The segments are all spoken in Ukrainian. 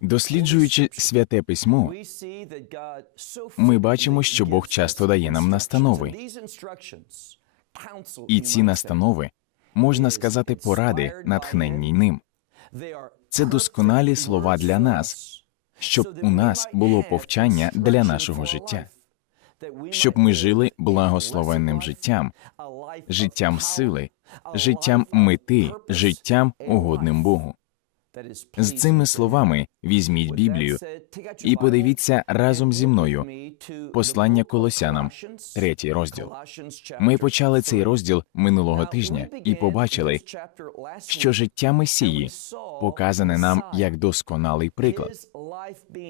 Досліджуючи святе письмо, ми бачимо, що Бог часто дає нам настанови. і ці настанови можна сказати поради, натхненні ним. Це досконалі слова для нас, щоб у нас було повчання для нашого життя, щоб ми жили благословенним життям, життям сили, життям мети, життям угодним Богу. З цими словами візьміть Біблію і подивіться разом зі мною послання Колосянам, третій розділ. Ми почали цей розділ минулого тижня і побачили, що життя Месії показане нам як досконалий приклад.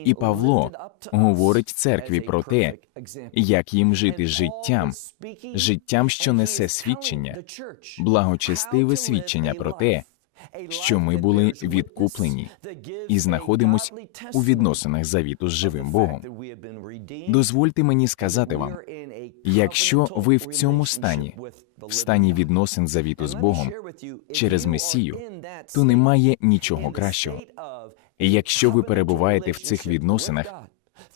І Павло говорить церкві про те, як їм жити життям, життям, що несе свідчення, благочестиве свідчення про те, що ми були відкуплені і знаходимось у відносинах завіту з живим Богом. Дозвольте мені сказати вам, якщо ви в цьому стані, в стані відносин завіту з Богом через Месію, то немає нічого кращого. Якщо ви перебуваєте в цих відносинах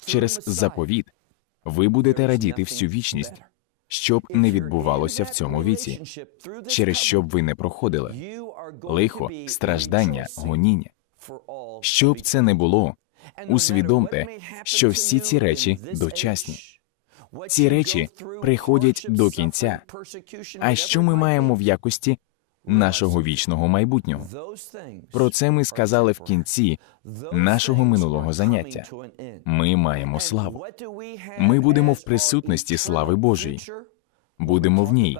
через заповіт, ви будете радіти всю вічність, щоб не відбувалося в цьому віці, через що б ви не проходили лихо, страждання, гоніння. Щоб це не було, усвідомте, що всі ці речі дочасні. Ці речі приходять до кінця. А що ми маємо в якості нашого вічного майбутнього? Про це ми сказали в кінці нашого минулого заняття. Ми маємо славу. Ми будемо в присутності слави Божої. Будемо в ній,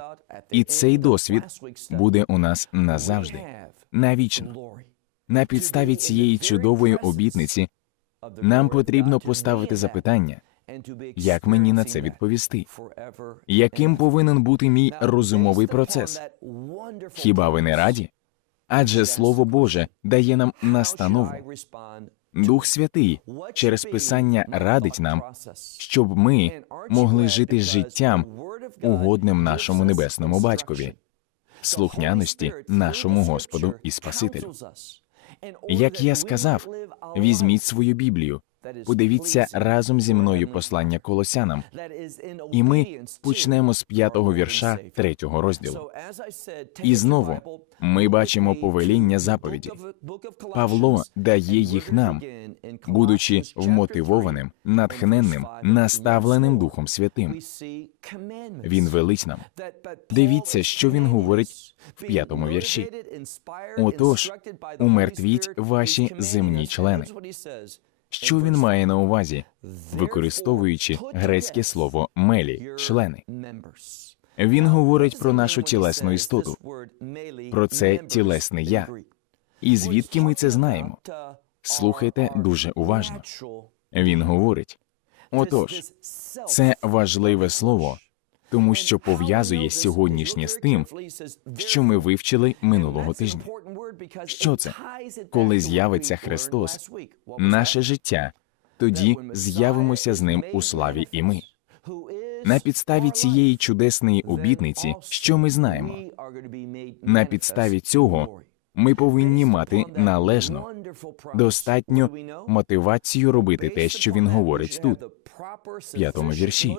і цей досвід буде у нас назавжди, навічно. На підставі цієї чудової обітниці нам потрібно поставити запитання, як мені на це відповісти? Яким повинен бути мій розумовий процес? Хіба ви не раді? Адже Слово Боже дає нам настанову. Дух Святий через Писання радить нам, щоб ми могли жити життям, угодним нашому небесному батькові, слухняності нашому Господу і Спасителю. Як я сказав, візьміть свою Біблію, подивіться разом зі мною послання колосянам, і ми почнемо з п'ятого вірша третього розділу. І знову ми бачимо повеління заповіді. Павло дає їх нам, будучи вмотивованим, натхненним, наставленим Духом Святим. Він велить нам. Дивіться, що він говорить в п'ятому вірші. Отож, умертвіть ваші земні члени. Що він має на увазі, використовуючи грецьке слово мелі члени? Він говорить про нашу тілесну істоту, про це тілесне я. І звідки ми це знаємо? Слухайте дуже уважно. Він говорить: отож, це важливе слово, тому що пов'язує сьогоднішнє з тим, що ми вивчили минулого тижня. Що це? Коли з'явиться Христос, наше життя, тоді з'явимося з ним у славі і ми. На підставі цієї чудесної обітниці, що ми знаємо, на підставі цього ми повинні мати належну, достатньо мотивацію робити те, що він говорить тут, п'ятому вірші.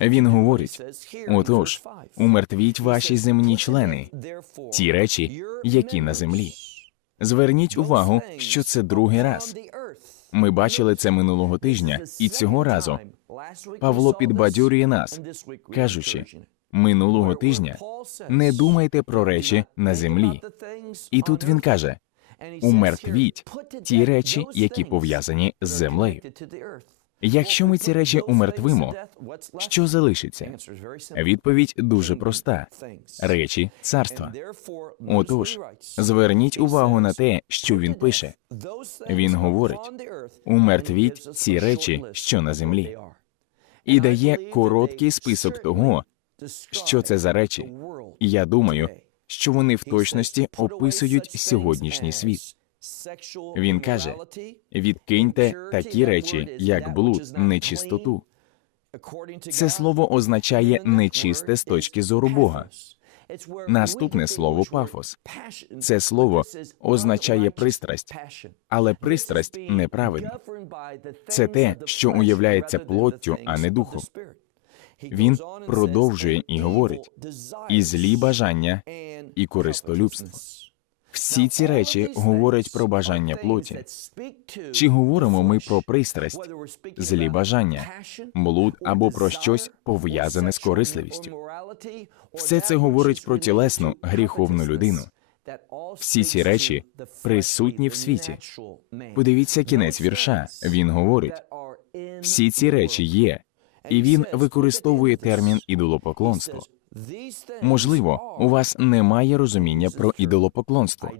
Він говорить: отож, умертвіть ваші земні члени, ті речі, які на землі. Зверніть увагу, що це другий раз. Ми бачили це минулого тижня, і цього разу Павло підбадьорює нас, кажучи, минулого тижня не думайте про речі на землі. І тут він каже: умертвіть ті речі, які пов'язані з землею. Якщо ми ці речі умертвимо, що залишиться? Відповідь дуже проста: речі царства. Отож, зверніть увагу на те, що він пише. Він говорить: умертвіть ці речі, що на землі, і дає короткий список того, що це за речі. Я думаю, що вони в точності описують сьогоднішній світ. Він каже: відкиньте такі речі, як блуд, нечистоту. Це слово означає нечисте з точки зору Бога. Наступне слово пафос. Це слово означає пристрасть, але пристрасть неправедна. Це те, що уявляється плоттю, а не духом. Він продовжує і говорить і злі бажання, і користолюбство. Всі ці речі говорять про бажання плоті. Чи говоримо ми про пристрасть, злі бажання, блуд або про щось пов'язане з корисливістю? Все це говорить про тілесну гріховну людину. Всі ці речі присутні в світі. Подивіться кінець вірша. Він говорить: всі ці речі є, і він використовує термін ідолопоклонство. Можливо, у вас немає розуміння про ідолопоклонство,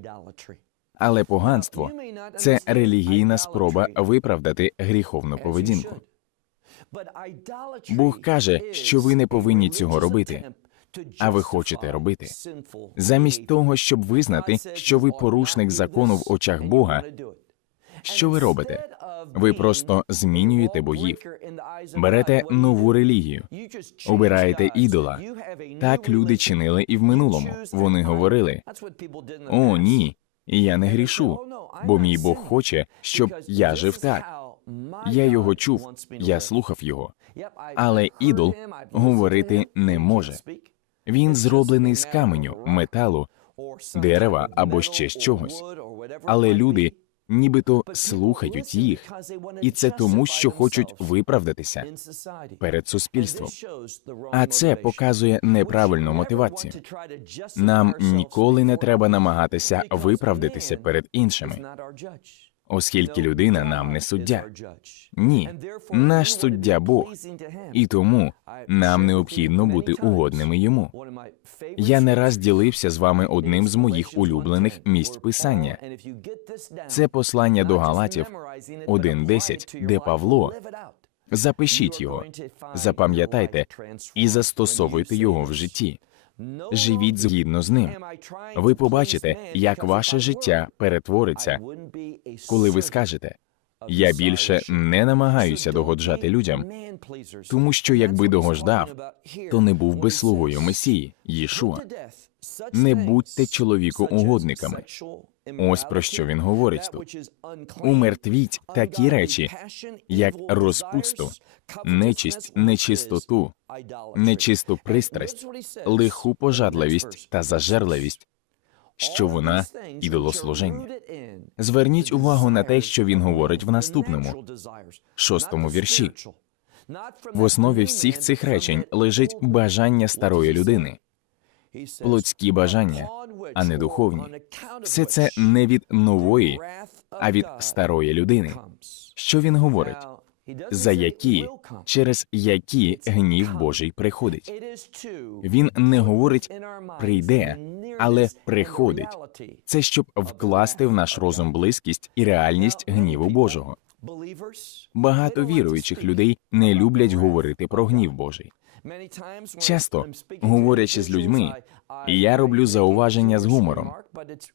але поганство це релігійна спроба виправдати гріховну поведінку. Бог каже, що ви не повинні цього робити, а ви хочете робити. Замість того, щоб визнати, що ви порушник закону в очах Бога, що ви робите? Ви просто змінюєте богів, берете нову релігію, обираєте ідола. Так люди чинили і в минулому. Вони говорили: о, ні, я не грішу, бо мій Бог хоче, щоб я жив так. Я його чув, я слухав його. Але ідол говорити не може. Він зроблений з каменю, металу, дерева або ще з чогось. Але люди нібито слухають їх, і це тому, що хочуть виправдатися перед суспільством. А це показує неправильну мотивацію. Нам ніколи не треба намагатися виправдатися перед іншими, оскільки людина нам не суддя. Ні, наш суддя Бог, і тому нам необхідно бути угодними йому. Я не раз ділився з вами одним з моїх улюблених місць писання. Це послання до Галатів 1.10, де Павло запишіть його, запам'ятайте і застосовуйте його в житті. Живіть згідно з ним. Ви побачите, як ваше життя перетвориться, коли ви скажете: я більше не намагаюся догоджати людям, тому що якби догождав, то не був би слугою Месії, Єшуа. Не будьте чоловікоугодниками. Ось про що він говорить тут. Умертвіть такі речі, як розпусту, нечисть, нечистоту, нечисту пристрасть, лиху пожадливість та зажерливість, що вона ідолослуження. Зверніть увагу на те, що він говорить в наступному шостому вірші. В основі всіх цих речень лежить бажання старої людини, плотські бажання, а не духовні. Все це не від нової, а від старої людини. Що він говорить? За які, через які гнів Божий приходить. Він не говорить прийде, але приходить. Це щоб вкласти в наш розум близькість і реальність гніву Божого. Багато віруючих людей не люблять говорити про гнів Божий. Часто, говорячи з людьми, я роблю зауваження з гумором,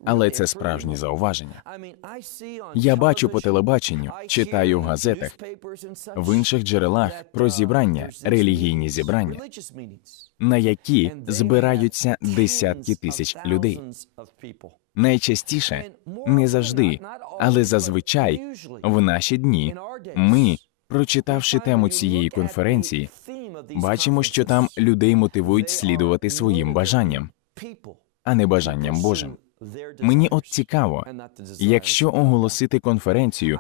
але це справжні зауваження. Я бачу по телебаченню, читаю в газетах, в інших джерелах про зібрання, релігійні зібрання, на які збираються десятки тисяч людей. Найчастіше не завжди, але зазвичай в наші дні ми, прочитавши тему цієї конференції, бачимо, що там людей мотивують слідувати своїм бажанням, а не бажанням Божим. Мені от цікаво, якщо оголосити конференцію,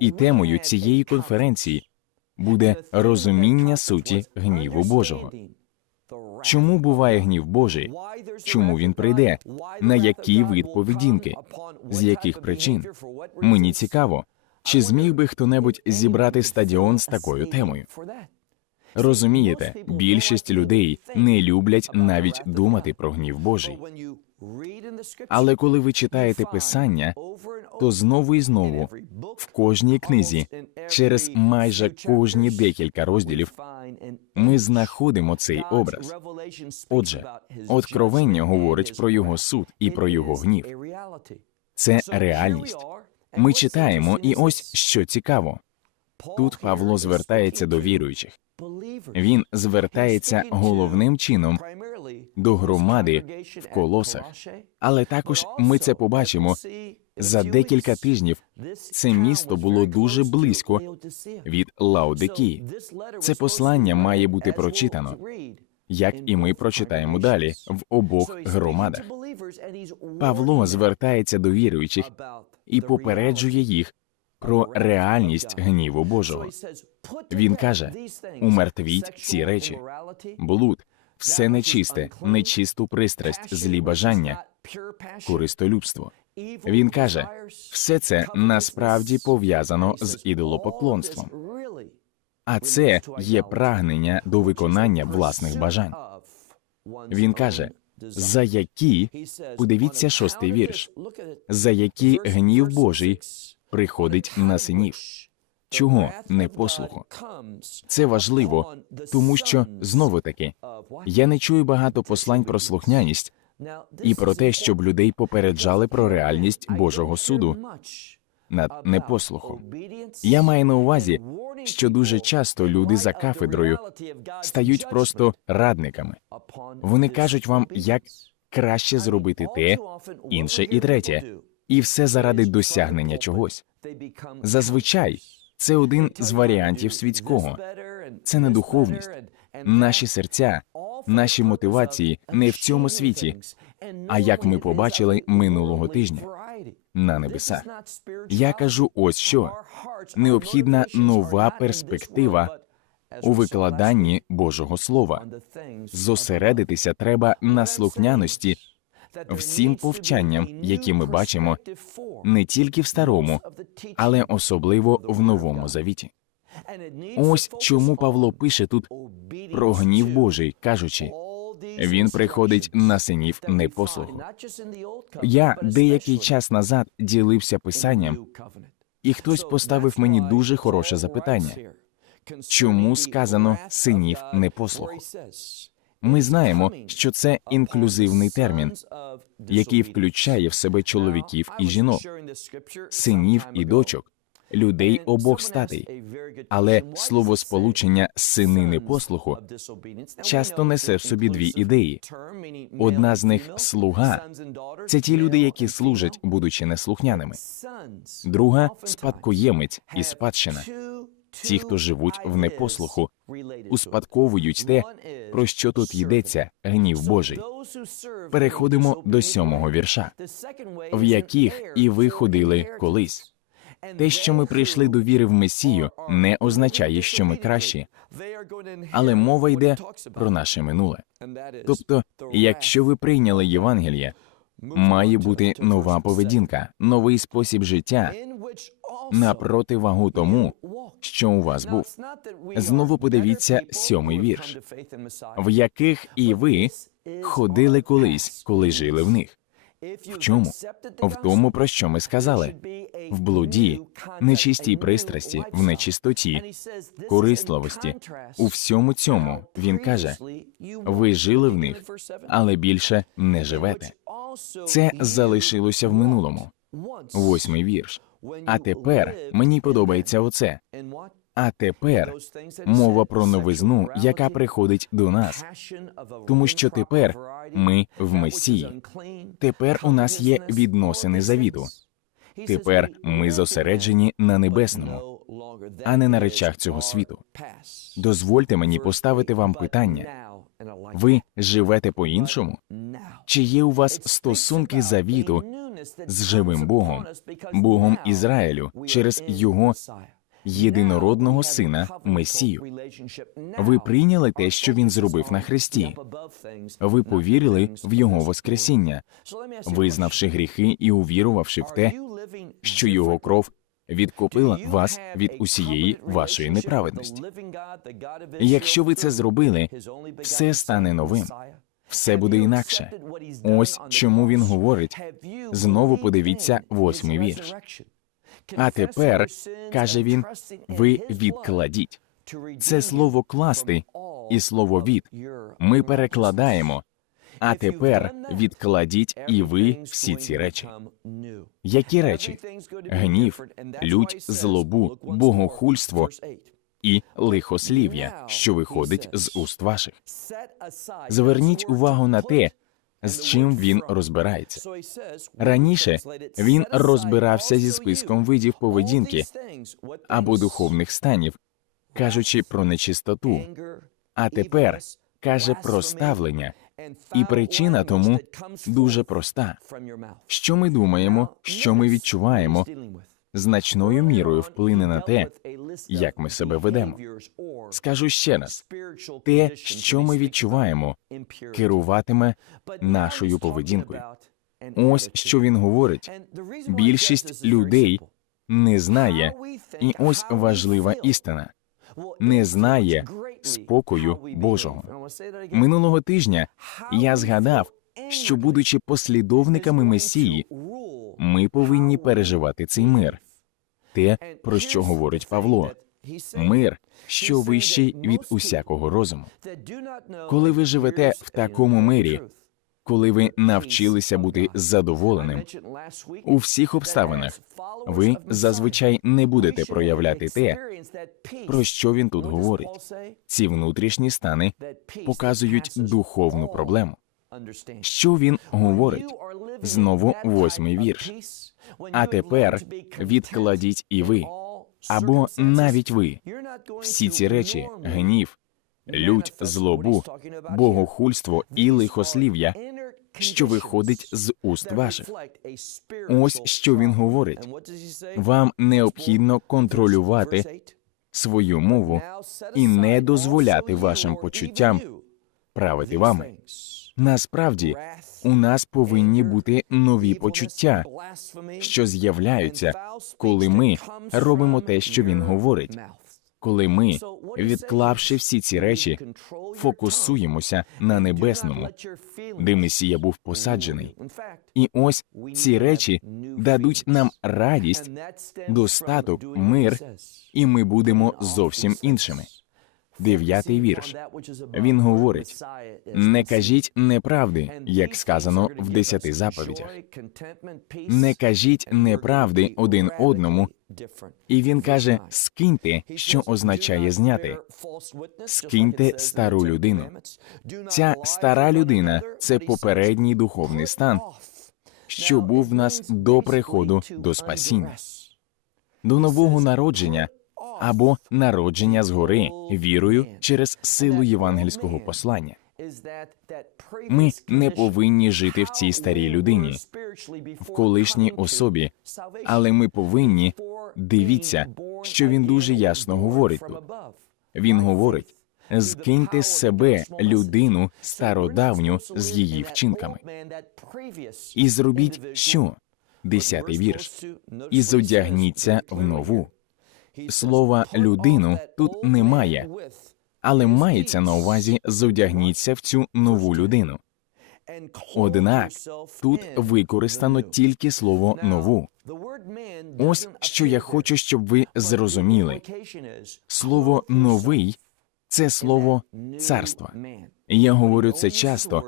і темою цієї конференції буде розуміння суті гніву Божого. Чому буває гнів Божий? Чому він прийде? На який вид поведінки? З яких причин? Мені цікаво, Чи зміг би хто-небудь зібрати стадіон з такою темою? Розумієте, більшість людей не люблять навіть думати про гнів Божий. Але коли ви читаєте писання, то знову і знову в кожній книзі, через майже кожні декілька розділів, ми знаходимо цей образ. Отже, откровення говорить про його суд і про його гнів. Це реальність. Ми читаємо, і ось що цікаво. Тут Павло звертається до віруючих. Він звертається головним чином до громади в колосах. Але також ми це побачимо за декілька тижнів. Це місто було дуже близько від Лаодикії. Це послання має бути прочитано, як і ми прочитаємо далі в обох громадах. Павло звертається до віруючих і попереджує їх про реальність гніву Божого. Він каже: умертвіть ці речі, блуд, все нечисте, нечисту пристрасть, злі бажання, користолюбство. Він каже, все це насправді пов'язано з ідолопоклонством. А це є прагнення до виконання власних бажань. Він каже, за які подивіться шостий вірш, за які гнів Божий приходить на синів. Чого непослуху? Це важливо, тому що знову таки я не чую багато послань про слухняність і про те, щоб людей попереджали про реальність Божого суду над непослухом. Я маю на увазі, що дуже часто люди за кафедрою стають просто радниками. Вони кажуть вам, як краще зробити те, інше і третє, і все заради досягнення чогось. Зазвичай це один з варіантів світського. Це не духовність. Наші серця, наші мотивації не в цьому світі, а як ми побачили минулого тижня на небесах. Я кажу, ось що необхідна нова перспектива у викладанні Божого Слова. Зосередитися треба на слухняності всім повчанням, які ми бачимо не тільки в старому, але особливо в новому завіті. Ось чому Павло пише тут про гнів Божий, кажучи, він приходить на синів непослуху. Я деякий час назад ділився писанням, і хтось поставив мені дуже хороше запитання. Чому сказано синів непослуху? Ми знаємо, що це інклюзивний термін, який включає в себе чоловіків і жінок, синів і дочок, людей обох статей. Але словосполучення сини непослуху часто несе в собі дві ідеї. Одна з них слуга це ті люди, які служать, будучи неслухняними. Друга спадкоємець і спадщина. Ті, хто живуть в непослуху, успадковують те, про що тут йдеться гнів Божий. Переходимо до сьомого вірша, в яких і ви ходили колись. Те, що ми прийшли до віри в Месію, не означає, що ми кращі, але мова йде про наше минуле. Тобто, якщо ви прийняли Євангеліє, має бути нова поведінка, новий спосіб життя. На противагу тому, що у вас був. Знову подивіться сьомий вірш, в яких і ви ходили колись, коли жили в них. В чому? В тому, про що ми сказали в блуді, нечистій пристрасті, в нечистоті, корисливості. У всьому цьому він каже: ви жили в них, але більше не живете. Це залишилося в минулому. Восьмий вірш. А тепер мені подобається оце. А тепер мова про новизну, яка приходить до нас, тому що тепер ми в Месії. Тепер у нас є відносини завіту. Тепер ми зосереджені на небесному, а не на речах цього світу. Дозвольте мені поставити вам питання: ви живете по-іншому? Чи є у вас стосунки завіту з живим Богом, Богом Ізраїлю через його єдинородного сина Месію? Ви прийняли те, що він зробив на хресті. Ви повірили в його воскресіння, визнавши гріхи і увірувавши в те, що його кров відкупила вас від усієї вашої неправедності. Якщо ви це зробили, все стане новим. Все буде інакше. Ось чому він говорить. Знову подивіться восьмий вірш. А тепер, каже він, ви відкладіть. Це слово класти і слово від. Ми перекладаємо. А тепер відкладіть і ви всі ці речі. Які речі? Гнів, лють, злобу, богохульство і лихослів'я, що виходить з уст ваших. Зверніть увагу на те, з чим він розбирається. Раніше він розбирався зі списком видів поведінки або духовних станів, кажучи про нечистоту. А тепер каже про ставлення, і причина тому дуже проста. Що ми думаємо, що ми відчуваємо, значною мірою вплине на те, як ми себе ведемо. Скажу ще раз: те, що ми відчуваємо, керуватиме нашою поведінкою. Ось що він говорить. Більшість людей не знає, і ось важлива істина не знає спокою Божого. Минулого тижня я згадав, що, будучи послідовниками Месії, ми повинні переживати цей мир. Те, про що говорить Павло, мир, що вищий від усякого розуму. Коли ви живете в такому мирі, коли ви навчилися бути задоволеним у всіх обставинах, ви зазвичай не будете проявляти те, про що він тут говорить. Ці внутрішні стани показують духовну проблему. Що він говорить? Знову восьмий вірш. А тепер відкладіть і ви, або навіть ви всі ці речі, гнів, лють, злобу, богохульство і лихослів'я, що виходить з уст ваших. Ось що він говорить. Вам необхідно контролювати свою мову і не дозволяти вашим почуттям правити вами. Насправді, у нас повинні бути нові почуття, що з'являються, коли ми робимо те, що він говорить. Коли ми, відклавши всі ці речі, фокусуємося на небесному, де Месія був посаджений. І ось ці речі дадуть нам радість, достаток, мир, і ми будемо зовсім іншими. Дев'ятий вірш. Він говорить: не кажіть неправди, як сказано в десяти заповідях. Не кажіть неправди один одному. І він каже: скиньте, що означає зняти. Скиньте стару людину. Ця стара людина це попередній духовний стан, що був в нас до приходу до спасіння, до нового народження або народження згори вірою через силу євангельського послання. Ми не повинні жити в цій старій людині, в колишній особі, але ми повинні дивіться, що він дуже ясно говорить тут. Він говорить: скиньте з себе людину стародавню з її вчинками. І зробіть що? Десятий вірш. І зодягніться в нову. Слова людину тут немає, але мається на увазі зодягніться в цю нову людину. Однак тут використано тільки слово нову. Ось що я хочу, щоб ви зрозуміли. Слово новий це слово царства. Я говорю це часто,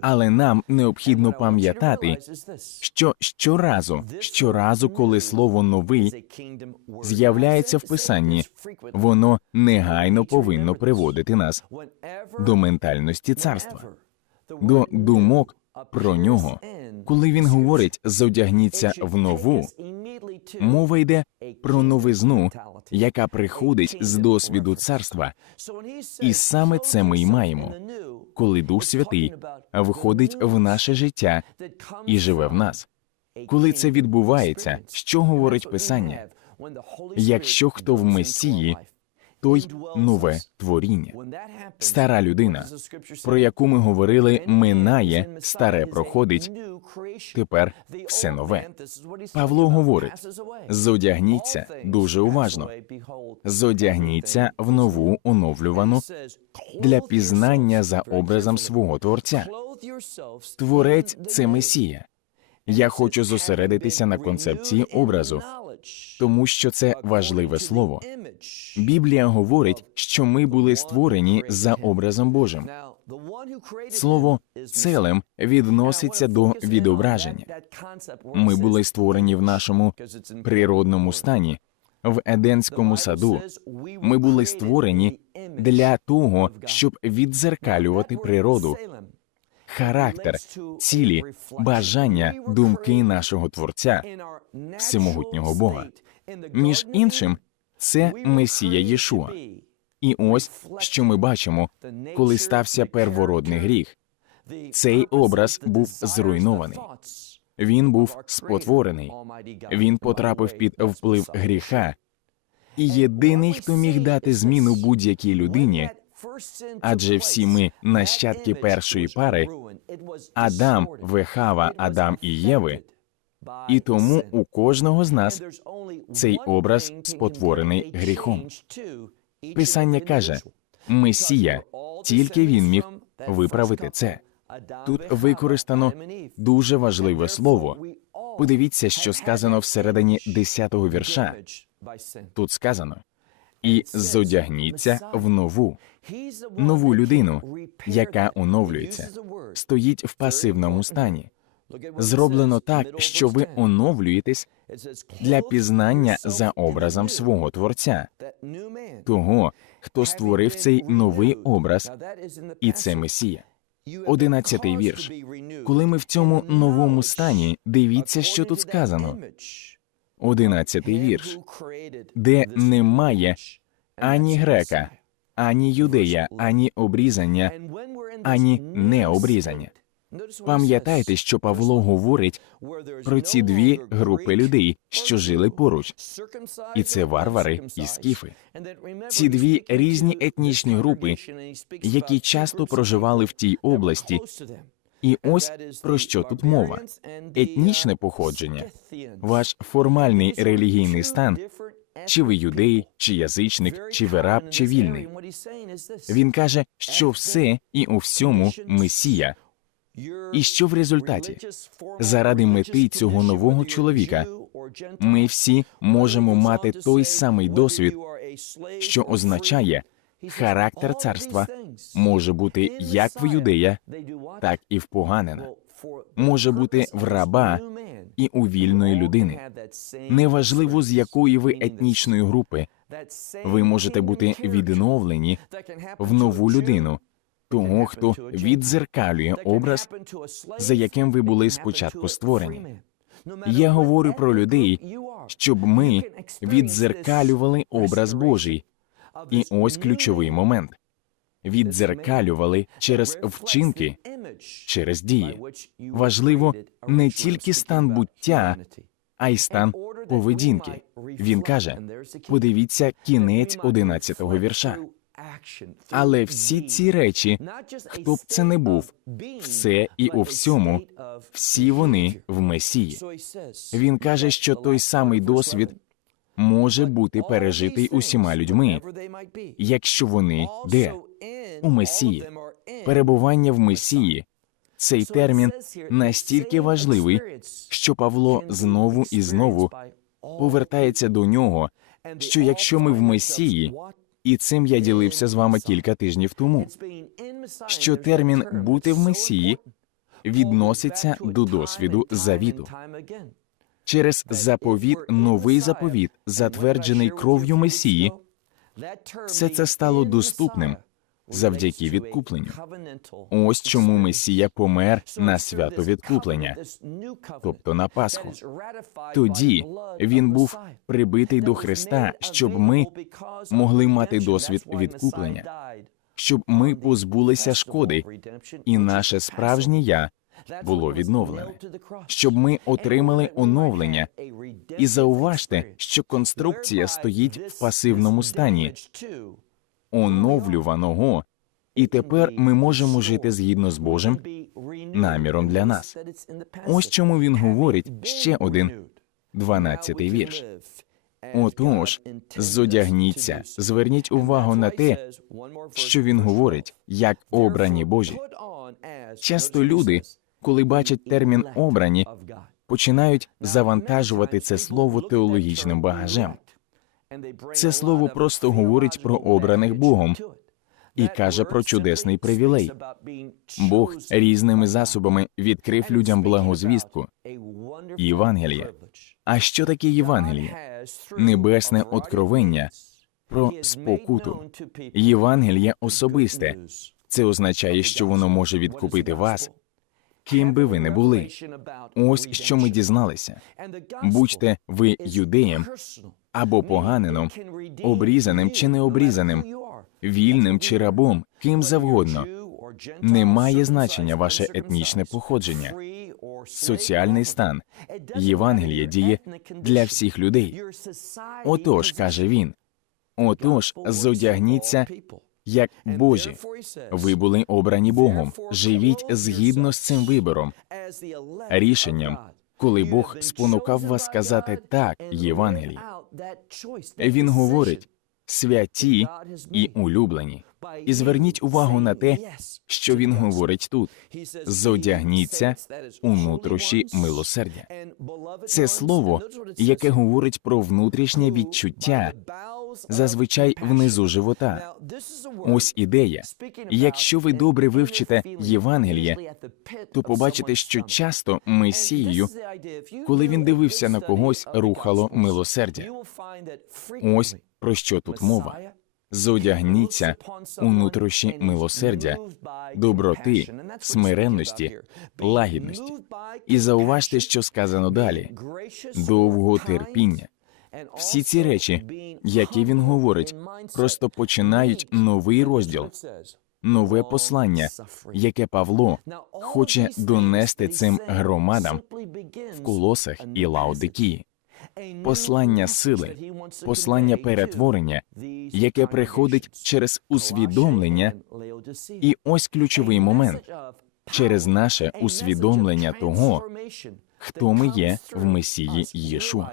але нам необхідно пам'ятати, що щоразу, щоразу, коли слово новий з'являється в писанні, воно негайно повинно приводити нас до ментальності царства, до думок про нього. Коли він говорить зодягніться в нову, мова йде про новизну, яка приходить з досвіду царства, і саме це ми й маємо, коли Дух Святий входить в наше життя і живе в нас. Коли це відбувається, що говорить Писання? Якщо хто в Месії, той нове творіння. Стара людина, про яку ми говорили, минає, старе проходить, тепер все нове. Павло говорить: зодягніться дуже уважно, зодягніться в нову оновлювану для пізнання за образом свого творця. Творець це Месія. Я хочу зосередитися на концепції образу, тому що це важливе слово. Біблія говорить, що ми були створені за образом Божим. Слово целем відноситься до відображення. Ми були створені в нашому природному стані, в Еденському саду. Ми були створені для того, щоб віддзеркалювати природу, характер, цілі, бажання, думки нашого Творця, всемогутнього Бога. Між іншим, це Месія Єшуа. І ось що ми бачимо, коли стався первородний гріх. Цей образ був зруйнований. Він був спотворений. Він потрапив під вплив гріха. І єдиний, хто міг дати зміну будь-якій людині, адже всі ми нащадки першої пари, Адам, Вехава, Адам і Єви, і тому у кожного з нас цей образ спотворений гріхом. Писання каже, Месія, тільки він міг виправити це. Тут використано дуже важливе слово. Подивіться, що сказано всередині 10-го вірша. Тут сказано: і зодягніться в нову, нову людину, яка оновлюється, стоїть в пасивному стані. Зроблено так, що ви оновлюєтесь для пізнання за образом свого творця, того, хто створив цей новий образ, і це Месія. Одинадцятий вірш. Коли ми в цьому новому стані, дивіться, що тут сказано. Одинадцятий вірш, де немає ані грека, ані юдея, ані обрізання, ані необрізання. Пам'ятайте, що Павло говорить про ці дві групи людей, що жили поруч, і це варвари і скіфи. Ці дві різні етнічні групи, які часто проживали в тій області. І ось про що тут мова: етнічне походження, ваш формальний релігійний стан, чи ви юдей, чи язичник, чи ви раб, чи вільний. Він каже, що все і у всьому месія. І що в результаті? Заради мети цього нового чоловіка ми всі можемо мати той самий досвід, що означає, характер царства може бути як в юдея, так і в поганина, може бути в раба і у вільної людини. Неважливо з якої ви етнічної групи, ви можете бути відновлені в нову людину, того, хто віддзеркалює образ, за яким ви були спочатку створені. Я говорю про людей, щоб ми віддзеркалювали образ Божий. І ось ключовий момент: віддзеркалювали через вчинки, через дії. Важливо не тільки стан буття, а й стан поведінки. Він каже: подивіться кінець одинадцятого вірша. Але всі ці речі, хто б це не був, все і у всьому, всі вони в Месії. Він каже, що той самий досвід може бути пережитий усіма людьми, якщо вони де у Месії. Перебування в Месії. Цей термін настільки важливий, що Павло знову і знову повертається до нього. Що якщо ми в Месії, і цим я ділився з вами кілька тижнів тому, що термін бути в Месії відноситься до досвіду завіту. Через заповіт, новий заповіт, затверджений кров'ю Месії, все це стало доступним завдяки відкупленню. Ось чому Месія помер на свято відкуплення, тобто на Пасху. Тоді він був прибитий до Христа, щоб ми могли мати досвід відкуплення, щоб ми позбулися шкоди, і наше справжнє я було відновлене, щоб ми отримали оновлення. І зауважте, що конструкція стоїть в пасивному стані оновлюваного, і тепер ми можемо жити згідно з Божим наміром для нас. Ось чому він говорить ще один 12-й вірш. Отож, зодягніться, зверніть увагу на те, що він говорить, як обрані Божі. Часто люди, коли бачать термін обрані, починають завантажувати це слово теологічним багажем. Це слово просто говорить про обраних Богом і каже про чудесний привілей. Бог різними засобами відкрив людям благозвістку Євангеліє. А що таке Євангеліє? Небесне откровення про спокуту. Євангеліє особисте. Це означає, що воно може відкупити вас, ким би ви не були. Ось що ми дізналися. Будьте ви юдеєм або поганином, обрізаним чи необрізаним, вільним чи рабом, ким завгодно. Не має значення ваше етнічне походження, соціальний стан. Євангеліє діє для всіх людей. Отож, каже він, отож, зодягніться як Божі. Ви були обрані Богом. Живіть згідно з цим вибором, рішенням, коли Бог спонукав вас сказати так Євангелії. Він говорить святі і улюблені. І зверніть увагу на те, що він говорить тут: зодягніться у нутрощі милосердя. Це слово, яке говорить про внутрішнє відчуття, зазвичай внизу живота. Ось ідея. Якщо ви добре вивчите Євангеліє, то побачите, що часто Месією, коли він дивився на когось, рухало милосердя. Ось про що тут мова. Зодягніться у нутрощі милосердя, доброти, смиренності, лагідності. І зауважте, що сказано далі довготерпіння. Всі ці речі, які він говорить, просто починають новий розділ, нове послання, яке Павло хоче донести цим громадам в колосах і Лаодикії. Послання сили, послання перетворення, яке приходить через усвідомлення, і ось ключовий момент. через наше усвідомлення того, хто ми є в Месії Єшуа.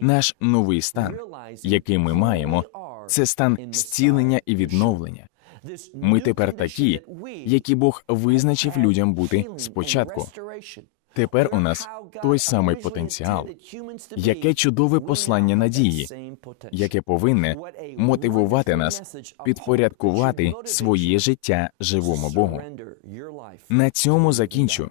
Наш новий стан, який ми маємо, це стан зцілення і відновлення. Ми тепер такі, які Бог визначив людям бути спочатку. Тепер у нас той самий потенціал. Яке чудове послання надії, яке повинне мотивувати нас підпорядкувати своє життя живому Богу. На цьому закінчу.